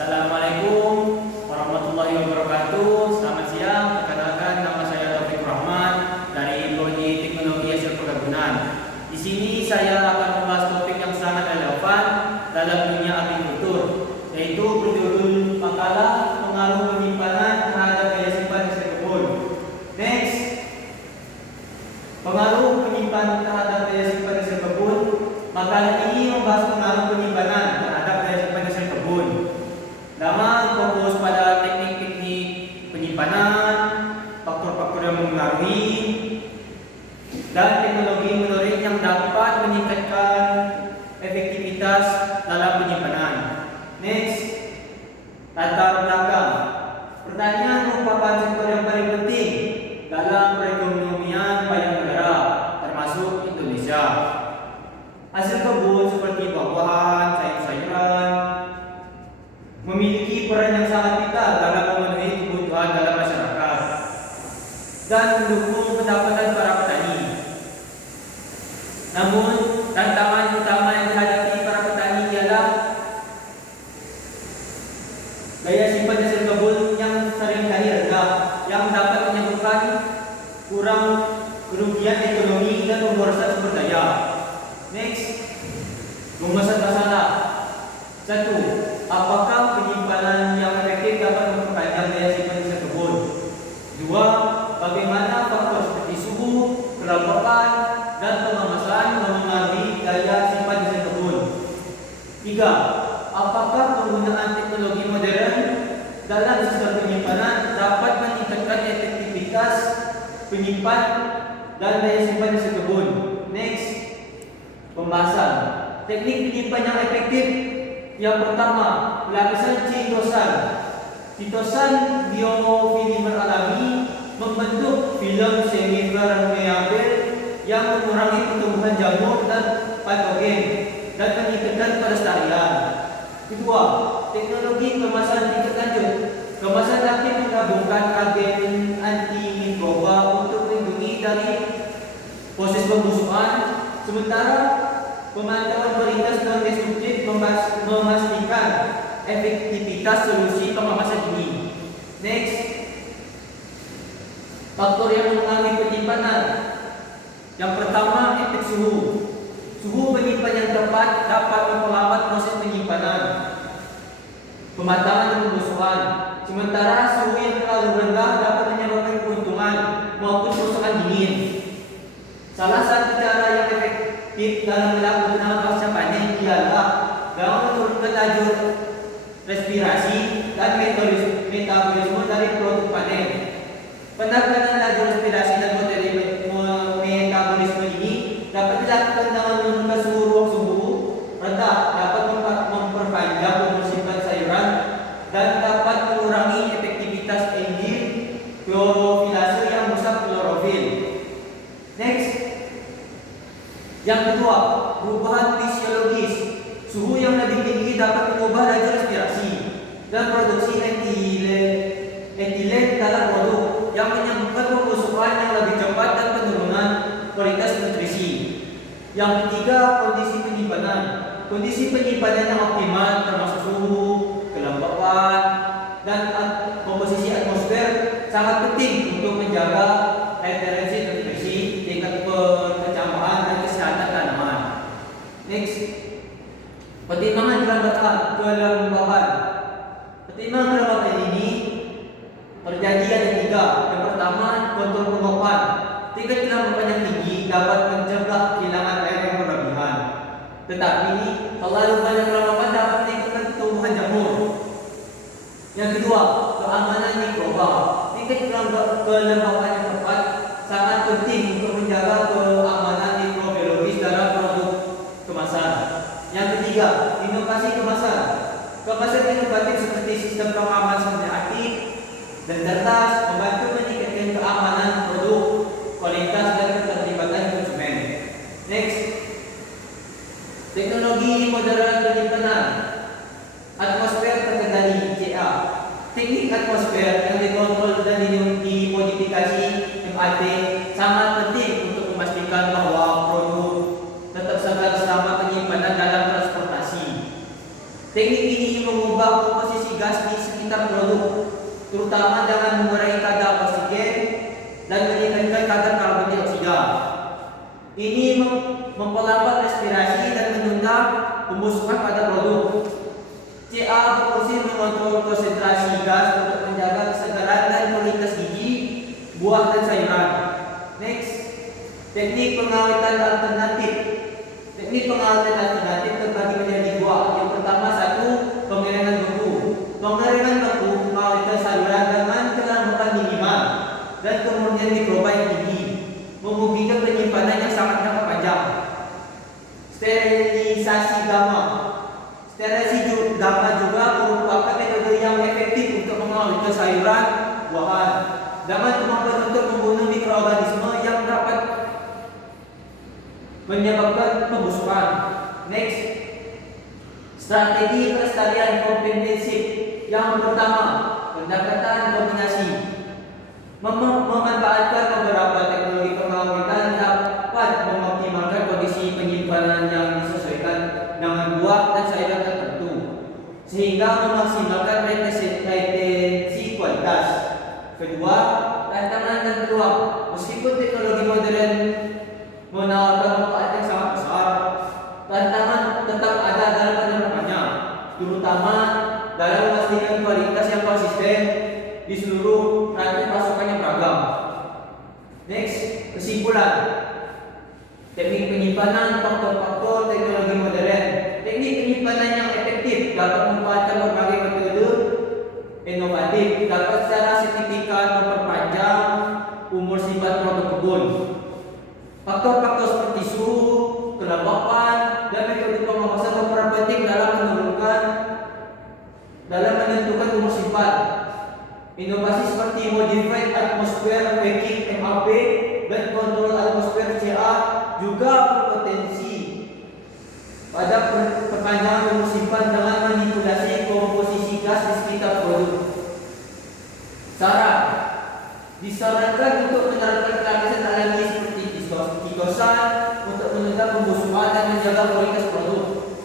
Assalamualaikum warahmatullahi wabarakatuh. Selamat siang. Perkenalkan, nama saya Taufik Rahman dari Prodi Teknologi Hasil Perkebunan. Di sini saya akan membahas topik yang sangat relevan dalam dunia agrikultur, yaitu berjudul makalah pengaruh penyimpanan terhadap daya simpan hasil kebun. Next, pengaruh penyimpanan terhadap daya simpan hasil kebun. Makalah ini membahas pengaruh penyimpanan terhadap daya simpan hasil kebun. Dalam fokus pada teknik-teknik penyimpanan, faktor-faktor yang mempengaruhi, dan teknologi menarik yang dapat meningkatkan efektivitas dalam penyimpanan. Next, latar belakang. Pertanian merupakan sektor yang paling penting dalam perekonomian banyak negara, termasuk Indonesia. Hasil kebun seperti buah-buahan, sayur-sayuran memiliki peran yang sangat vital dalam memenuhi kebutuhan dalam masyarakat dan mendukung pendapatan para petani. Namun, tantangan utama yang dihadapi para petani ialah daya simpan hasil kebun yang seringkali rendah, yang dapat menyebabkan kurang kerugian ekonomi dan pemborosan sumber daya. Next, memesan masalah. 1. Apakah penyimpanan yang efektif dapat memperpanjang daya simpan hasil kebun? 2. Bagaimana faktor seperti suhu, kelembapan, dan pengemasan mempengaruhi daya simpan hasil kebun? 3. Apakah penggunaan teknologi modern dalam sistem penyimpanan dapat meningkatkan efektivitas penyimpan dan daya simpan hasil kebun? Next, pembahasan teknik penyimpan yang efektif. Yang pertama, lapisan sitosan. Sitosan biopolimer alami membentuk film semi-permeabel yang mengurangi pertumbuhan jamur dan patogen dan meningkatkan pelestarian. Kedua, teknologi kemasan tingkat lanjut. Kemasan dapat menggabungkan agen anti mikroba untuk melindungi dari proses pembusukan, sementara pemantauan kualitas non-destruktif memastikan efektivitas solusi pengemasan ini. Next, faktor yang mempengaruhi penyimpanan. Yang pertama, efek suhu. Suhu penyimpan yang tepat dapat memperlambat proses penyimpanan, pematangan dan pembusukan. Sementara suhu yang terlalu rendah dapat menyebabkan keuntungan maupun kerusakan dingin. Salah satu cara yang efektif dalam melakukan pasca panen ialah dengan menurunkan laju respirasi dan metabolisme dari produk panen. Penekanan laju respirasi dan metabolisme ini dapat dilakukan dengan menurunkan suhu ruang suhu rendah, dapat memperpanjang umur simpan sayuran dan dapat mengurangi efektivitas enzim klorofilase yang merusak klorofil. Next, yang kedua, perubahan fisiologis. Suhu yang lebih tinggi dapat mengubah laju respirasi dan produksi etilen dalam produk yang menyebabkan pembusukan yang lebih cepat dan penurunan kualitas nutrisi. Yang ketiga, kondisi penyimpanan. Kondisi penyimpanan yang optimal termasuk suhu, kelembapan, dan komposisi atmosfer sangat penting untuk menjaga referensi nutrisi, tingkat perkecambahan dan kesehatan tanaman. Next, pertimbangan kelembapan. Pertimbangan kelembapan ini terjadi ada 3. Yang pertama, kontrol kelembapan. Tingkat kelembapan yang tinggi dapat mencegah kehilangan air yang berlebihan. Tetapi terlalu banyak kelembapan dapat meningkatkan pertumbuhan jamur. Yang kedua, keamanan mikroba. Tingkat kelembapan yang tepat sangat penting untuk menjaga keamanan mikrobiologis dalam produk kemasan. Yang ketiga, inovasi kemasan. Kemasan inovatif seperti sistem pengamanan aktif dan cerdas membantu meningkatkan keamanan produk, kualitas dan keterlibatan konsumen. Next, teknologi modern penyimpanan. Atmosfer terkendali (CA). Teknik atmosfer yang dikontrol dan dimodifikasi MAT sangat penting untuk memastikan bahwa produk tetap segar selama penyimpanan dalam transportasi. Teknik ini mengubah komposisi gas di sekitar produk, terutama dengan mengurangi kadar oksigen dan meningkatkan kadar karbon dioksida. Ini memperlambat respirasi dan menunda pembusukan pada produk. CA berfungsi mengontrol konsentrasi gas untuk menjaga kesegaran dan kualitas gigi, buah dan sayuran. Next, teknik pengawetan alternatif. Teknik pengawetan alternatif terbagi menjadi dua. Yang pertama, satu, pengeringan beku. Pengeringan beku pengawetan sayuran dengan kelembapan minimal dan kemudian mikroba tinggi, memungkinkan penyimpanan yang sangat jangka panjang. Sterilisasi gamma. Sterilisasi gamma juga merupakan metode yang efektif untuk mengawetkan sayuran, buahan, dengan kemampuan untuk membunuh mikroorganisme yang dapat menyebabkan pembusukan. Next, strategi pelestarian komprehensif. Yang pertama, pendekatan kombinasi. Memanfaatkan beberapa teknologi pengawetan dapat mengoptimalkan kondisi penyimpanan yang disesuaikan dengan buah dan sayuran tertentu, sehingga memaksimalkan retensi kualitas. Kedua, tantangan dan peluang. Meskipun teknologi modern menawarkan manfaat yang sangat besar, tantangan tetap ada dalam penerapannya, terutama dalam memastikan kualitas yang konsisten di seluruh rantai pasokan yang beragam. Next, kesimpulan. Teknik penyimpanan, faktor-faktor teknologi modern. Teknik penyimpanan yang efektif dapat memanfaatkan berbagai metode inovatif, dapat secara signifikan memperpanjang umur simpan produk kebun. Faktor-faktor seperti suhu, kelembapan, dan metode pengawasan berperan penting dalam menentukan umur simpan. Inovasi seperti modified atmosphere packing MAP dan kontrol atmosfer CA juga berpotensi pada perpanjangan umur simpan dengan manipulasi komposisi gas di sekitar produk. Saran: disarankan untuk menerapkan pelapisan alami seperti kitosan untuk menunda pembusukan dan menjaga kualitas produk.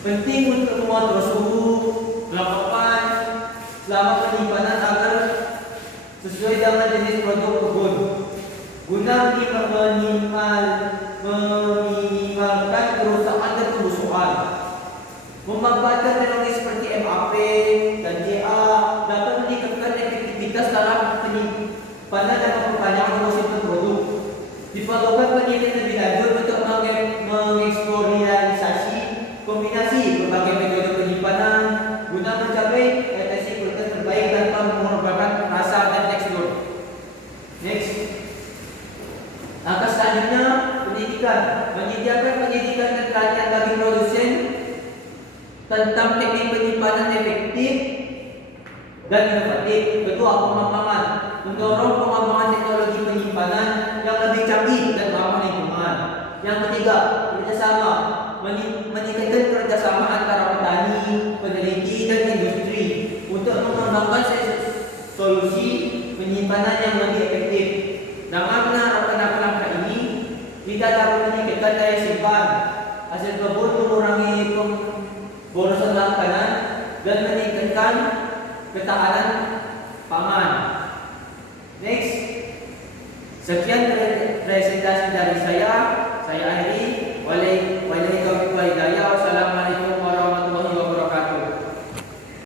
Penting untuk mengontrol suhu, kelembapan selama penyimpanan agar sesuai dengan jenis produk kebun, guna meminimalkan kerusakan dan pembusukan. Memanfaatkan teknologi seperti MAP dan CA dapat meningkatkan efektivitas dalam penyimpanan dan perpanjangan umur simpan produk. Diperlukan penelitian lebih lanjut untuk mengeksplorasi kombinasi berbagai metode penyimpanan guna mencapai retensi kualitas terbaik tanpa mengorbankan rasa dan tekstur. Next, langkah selanjutnya, pendidikan. Menyediakan pendidikan dan pelatihan bagi produsen tentang teknik penyimpanan efektif dan inovatif. Kedua, pemahaman. Mendorong pengembangan teknologi penyimpanan yang lebih canggih dan ramah lingkungan. Yang ketiga, kerjasama. Meningkatkan kerjasama antara petani, peneliti, dan industri untuk mengembangkan solusi penyimpanan yang lebih efektif. Dengan menerapkan langkah ini, kita dapat meningkatkan daya simpan, hasil kebun, mengurangi pemborosan makanan, dan meningkatkan ketahanan pangan. Next, sekian presentasi dari saya akhiri. Waalaikumsalam.